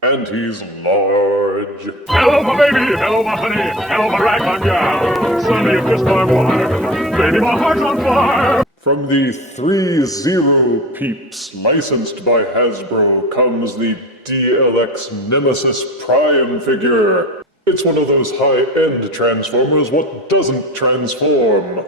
And he's large. Hello, my baby! Hello, my honey! Hello, my ragtime gal! Suddenly you kissed my wife! Baby, my heart's on fire! From the ThreeZero peeps licensed by Hasbro comes the DLX Nemesis Prime figure. It's one of those high-end Transformers what doesn't transform.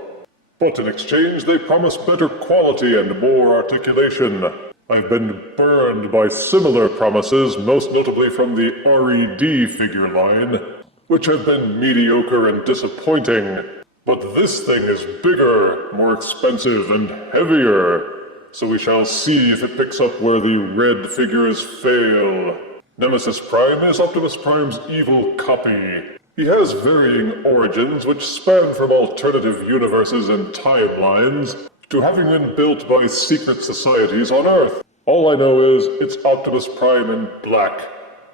But in exchange, they promise better quality and more articulation. I've been burned by similar promises, most notably from the R.E.D. figure line, which have been mediocre and disappointing. But this thing is bigger, more expensive, and heavier. So we shall see if it picks up where the red figures fail. Nemesis Prime is Optimus Prime's evil copy. He has varying origins which span from alternative universes and timelines to having been built by secret societies on Earth. All I know is it's Optimus Prime in black,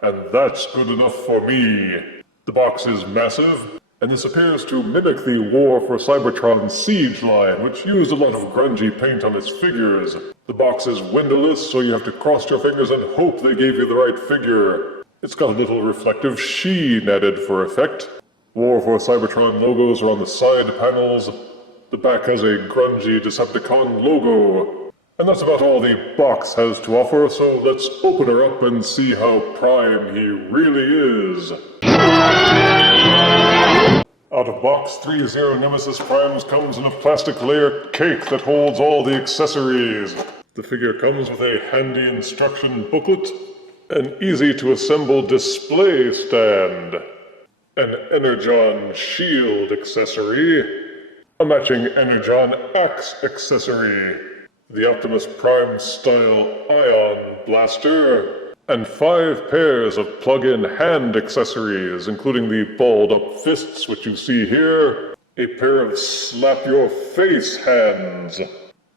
and that's good enough for me. The box is massive, and this appears to mimic the War for Cybertron Siege line, which used a lot of grungy paint on its figures. The box is windowless, so you have to cross your fingers and hope they gave you the right figure. It's got a little reflective sheen added for effect. War for Cybertron logos are on the side panels. The back has a grungy Decepticon logo. And that's about all the box has to offer, so let's open her up and see how prime he really is. Out of box, ThreeZero Nemesis Primes comes in a plastic layer cake that holds all the accessories. The figure comes with a handy instruction booklet, an easy-to-assemble display stand, an Energon shield accessory, a matching Energon axe accessory, the Optimus Prime style ion blaster, and 5 pairs of plug-in hand accessories, including the balled-up fists which you see here, a pair of slap-your-face hands,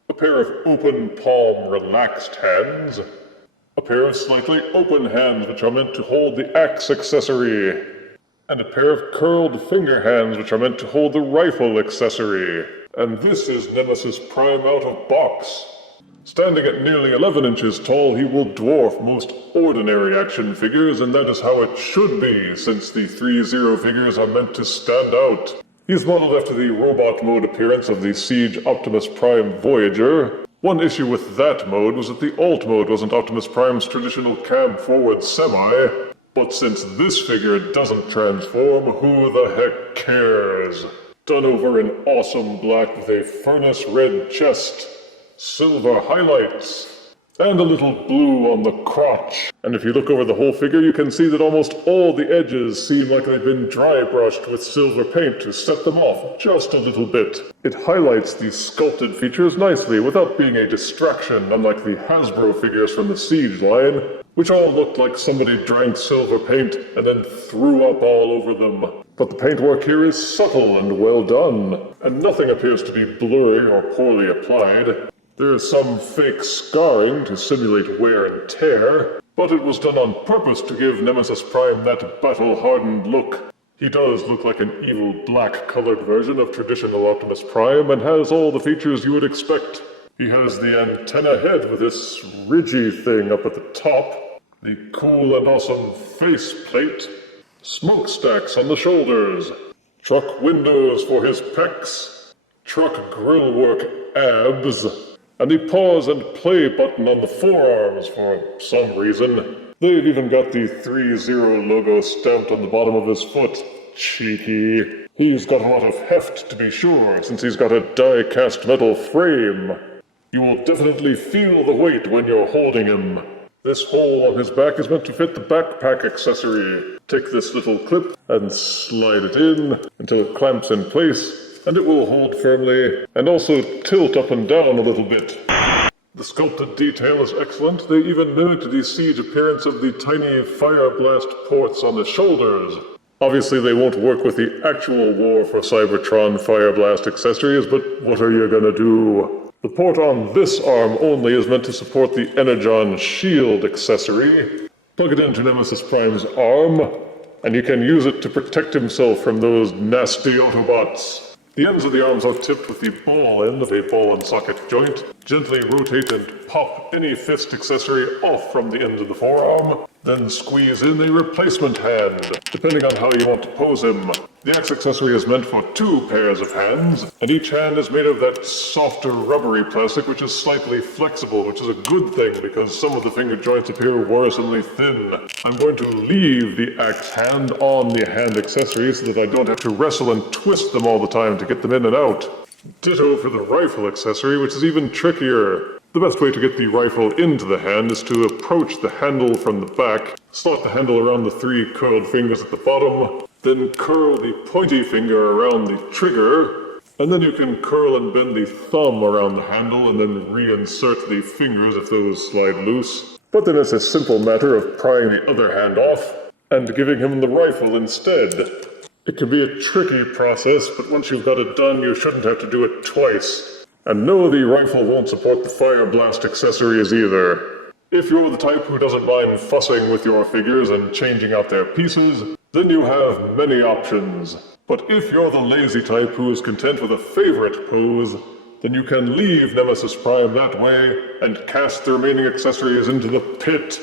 a pair of open palm relaxed hands, a pair of slightly open hands which are meant to hold the axe accessory, and a pair of curled finger hands which are meant to hold the rifle accessory. And this is Nemesis Prime out of box. Standing at nearly 11 inches tall, he will dwarf most ordinary action figures, and that is how it should be, since the ThreeZero figures are meant to stand out. He's modeled after the robot mode appearance of the Siege Optimus Prime Voyager. One issue with that mode was that the alt mode wasn't Optimus Prime's traditional cab-forward semi, but since this figure doesn't transform, who the heck cares? Done over in awesome black with a furnace-red chest, silver highlights, and a little blue on the crotch. And if you look over the whole figure, you can see that almost all the edges seem like they've been dry brushed with silver paint to set them off just a little bit. It highlights the sculpted features nicely without being a distraction, unlike the Hasbro figures from the Siege line, which all looked like somebody drank silver paint and then threw up all over them. But the paintwork here is subtle and well done, and nothing appears to be blurry or poorly applied. There is some fake scarring to simulate wear and tear, but it was done on purpose to give Nemesis Prime that battle-hardened look. He does look like an evil black-colored version of traditional Optimus Prime and has all the features you would expect. He has the antenna head with this ridgy thing up at the top, the cool and awesome faceplate, smokestacks on the shoulders, truck windows for his pecs, truck grillwork abs, and the pause and play button on the forearms for some reason. They've even got the ThreeZero logo stamped on the bottom of his foot. Cheeky. He's got a lot of heft, to be sure, since he's got a die-cast metal frame. You will definitely feel the weight when you're holding him. This hole on his back is meant to fit the backpack accessory. Take this little clip and slide it in until it clamps in place, and it will hold firmly, and also tilt up and down a little bit. The sculpted detail is excellent. They even mimicked the Siege appearance of the tiny fire blast ports on the shoulders. Obviously they won't work with the actual War for Cybertron fire blast accessories, but what are you gonna do? The port on this arm only is meant to support the Energon shield accessory. Plug it into Nemesis Prime's arm, and you can use it to protect himself from those nasty Autobots. The ends of the arms are tipped with the ball end of a ball and socket joint, Gently rotate and pop any fist accessory off from the end of the forearm, then squeeze in a replacement hand, depending on how you want to pose him. The X accessory is meant for 2 pairs of hands, and each hand is made of that softer rubbery plastic which is slightly flexible, which is a good thing because some of the finger joints appear worrisomely thin. I'm going to leave the X hand on the hand accessory so that I don't have to wrestle and twist them all the time to get them in and out. Ditto for the rifle accessory, which is even trickier. The best way to get the rifle into the hand is to approach the handle from the back, slot the handle around the 3 curled fingers at the bottom, then curl the pointy finger around the trigger, and then you can curl and bend the thumb around the handle and then reinsert the fingers if those slide loose. But then it's a simple matter of prying the other hand off and giving him the rifle instead. It can be a tricky process, but once you've got it done, you shouldn't have to do it twice. And no, the rifle won't support the fire blast accessories either. If you're the type who doesn't mind fussing with your figures and changing out their pieces, then you have many options. But if you're the lazy type who is content with a favorite pose, then you can leave Nemesis Prime that way and cast the remaining accessories into the pit.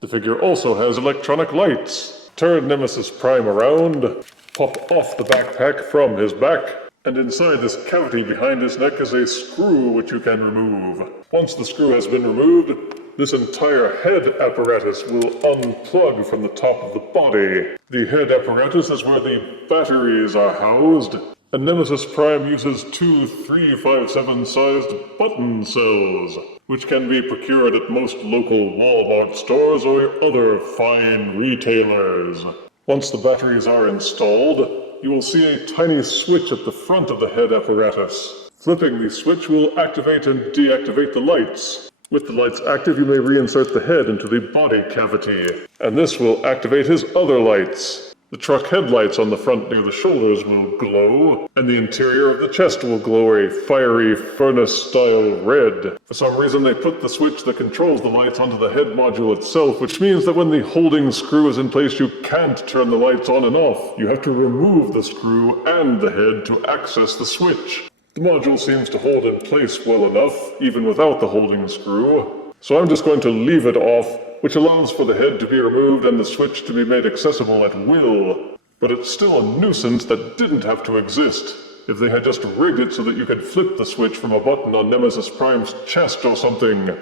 The figure also has electronic lights. Turn Nemesis Prime around, pop off the backpack from his back, and inside this cavity behind his neck is a screw which you can remove. Once the screw has been removed, this entire head apparatus will unplug from the top of the body. The head apparatus is where the batteries are housed, and Nemesis Prime uses 2 357-sized button cells, which can be procured at most local Walmart stores or other fine retailers. Once the batteries are installed, you will see a tiny switch at the front of the head apparatus. Flipping the switch will activate and deactivate the lights. With the lights active, you may reinsert the head into the body cavity, and this will activate his other lights. The truck headlights on the front near the shoulders will glow, and the interior of the chest will glow a fiery furnace-style red. For some reason, they put the switch that controls the lights onto the head module itself, which means that when the holding screw is in place, you can't turn the lights on and off. You have to remove the screw and the head to access the switch. The module seems to hold in place well enough, even without the holding screw, so I'm just going to leave it off, which allows for the head to be removed and the switch to be made accessible at will. But it's still a nuisance that didn't have to exist. If they had just rigged it so that you could flip the switch from a button on Nemesis Prime's chest or something.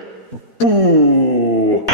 Boo!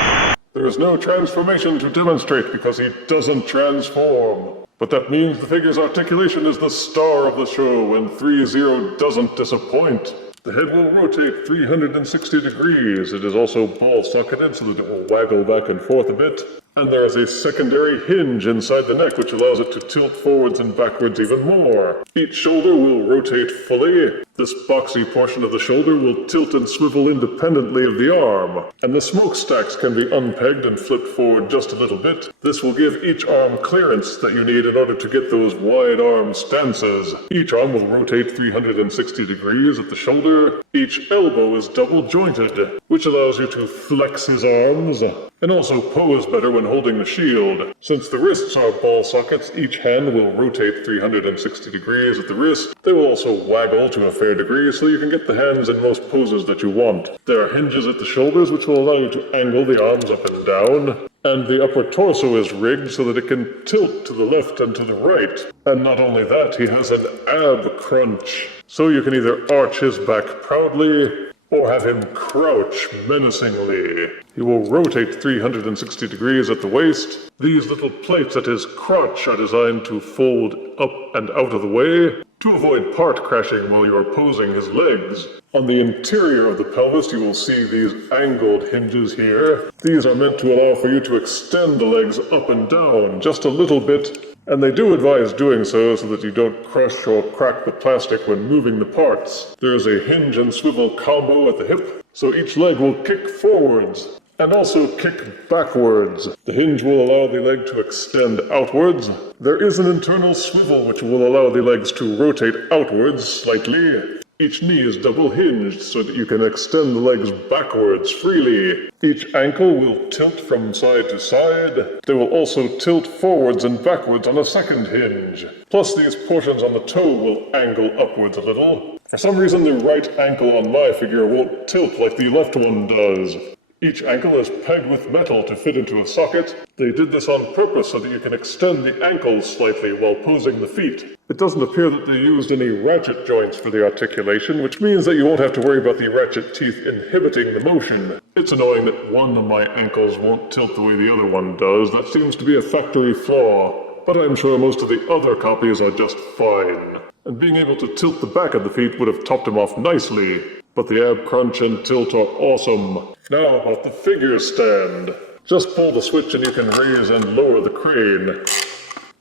There is no transformation to demonstrate because he doesn't transform. But that means the figure's articulation is the star of the show, and ThreeZero doesn't disappoint. The head will rotate 360 degrees. It is also ball-socketed so that it will waggle back and forth a bit. And there is a secondary hinge inside the neck which allows it to tilt forwards and backwards even more. Each shoulder will rotate fully. This boxy portion of the shoulder will tilt and swivel independently of the arm. And the smokestacks can be unpegged and flipped forward just a little bit. This will give each arm clearance that you need in order to get those wide arm stances. Each arm will rotate 360 degrees at the shoulder. Each elbow is double jointed, which allows you to flex his arms and also pose better when holding the shield. Since the wrists are ball sockets, each hand will rotate 360 degrees at the wrist. They will also waggle to a fair degree so you can get the hands in most poses that you want. There are hinges at the shoulders which will allow you to angle the arms up and down. And the upper torso is rigged so that it can tilt to the left and to the right. And not only that, he has an ab crunch. So you can either arch his back proudly or have him crouch menacingly. He will rotate 360 degrees at the waist. These little plates at his crotch are designed to fold up and out of the way to avoid part crashing while you are posing his legs. On the interior of the pelvis, you will see these angled hinges here. These are meant to allow for you to extend the legs up and down just a little bit, and they do advise doing so that you don't crush or crack the plastic when moving the parts. There is a hinge and swivel combo at the hip, so each leg will kick forwards and also kick backwards. The hinge will allow the leg to extend outwards. There is an internal swivel which will allow the legs to rotate outwards slightly. Each knee is double hinged so that you can extend the legs backwards freely. Each ankle will tilt from side to side. They will also tilt forwards and backwards on a second hinge. Plus these portions on the toe will angle upwards a little. For some reason the right ankle on my figure won't tilt like the left one does. Each ankle is pegged with metal to fit into a socket. They did this on purpose so that you can extend the ankles slightly while posing the feet. It doesn't appear that they used any ratchet joints for the articulation, which means that you won't have to worry about the ratchet teeth inhibiting the motion. It's annoying that one of my ankles won't tilt the way the other one does. That seems to be a factory flaw, but I'm sure most of the other copies are just fine. And being able to tilt the back of the feet would have topped him off nicely. But the ab crunch and tilt are awesome. Now about the figure stand. Just pull the switch and you can raise and lower the crane.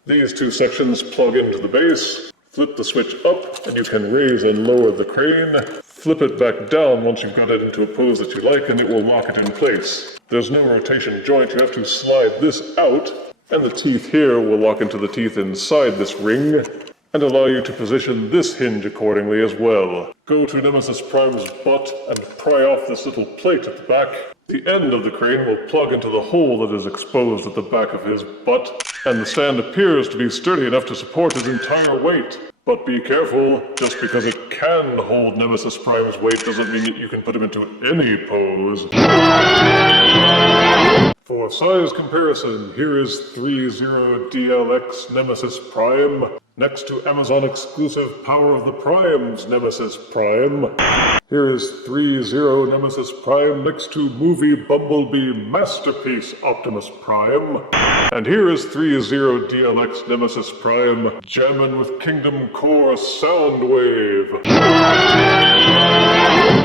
These two sections plug into the base. Flip the switch up and you can raise and lower the crane. Flip it back down once you've got it into a pose that you like and it will lock it in place. There's no rotation joint, you have to slide this out, and the teeth here will lock into the teeth inside this ring, and allow you to position this hinge accordingly as well. Go to Nemesis Prime's butt and pry off this little plate at the back. The end of the crane will plug into the hole that is exposed at the back of his butt, and the stand appears to be sturdy enough to support his entire weight. But be careful, just because it can hold Nemesis Prime's weight doesn't mean that you can put him into any pose. For size comparison, here is ThreeZero DLX Nemesis Prime, next to Amazon exclusive Power of the Primes Nemesis Prime. Here is ThreeZero Nemesis Prime next to movie Bumblebee Masterpiece Optimus Prime. And here is ThreeZero DLX Nemesis Prime jammin' with Kingdom Core Soundwave.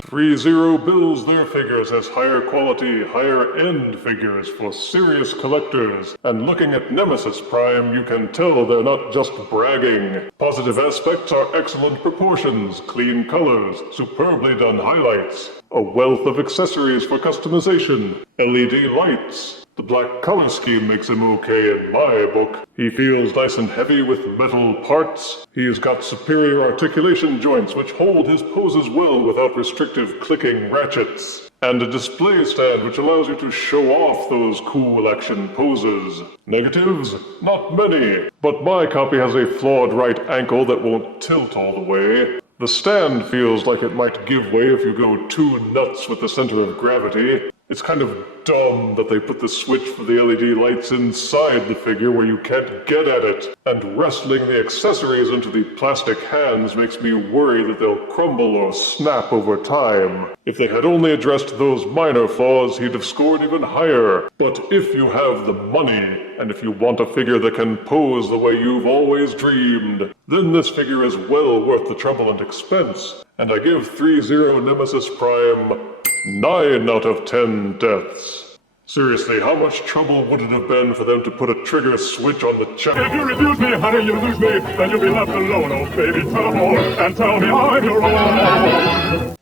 ThreeZero bills their figures as higher quality, higher end figures for serious collectors. And looking at Nemesis Prime, you can tell they're not just bragging. Positive aspects are excellent proportions, clean colors, superbly done highlights, a wealth of accessories for customization, LED lights. The black color scheme makes him okay in my book. He feels nice and heavy with metal parts. He's got superior articulation joints which hold his poses well without restrictive clicking ratchets. And a display stand which allows you to show off those cool action poses. Negatives? Not many. But my copy has a flawed right ankle that won't tilt all the way. The stand feels like it might give way if you go too nuts with the center of gravity. It's kind of dumb that they put the switch for the LED lights inside the figure where you can't get at it. And wrestling the accessories into the plastic hands makes me worry that they'll crumble or snap over time. If they had only addressed those minor flaws, he'd have scored even higher. But if you have the money, and if you want a figure that can pose the way you've always dreamed, then this figure is well worth the trouble and expense. And I give ThreeZero Nemesis Prime 9 out of 10 deaths. Seriously, how much trouble would it have been for them to put a trigger switch on the channel? If you refuse me, honey, you lose me, then you'll be left alone, oh baby, tell them all, and tell me I'm your own.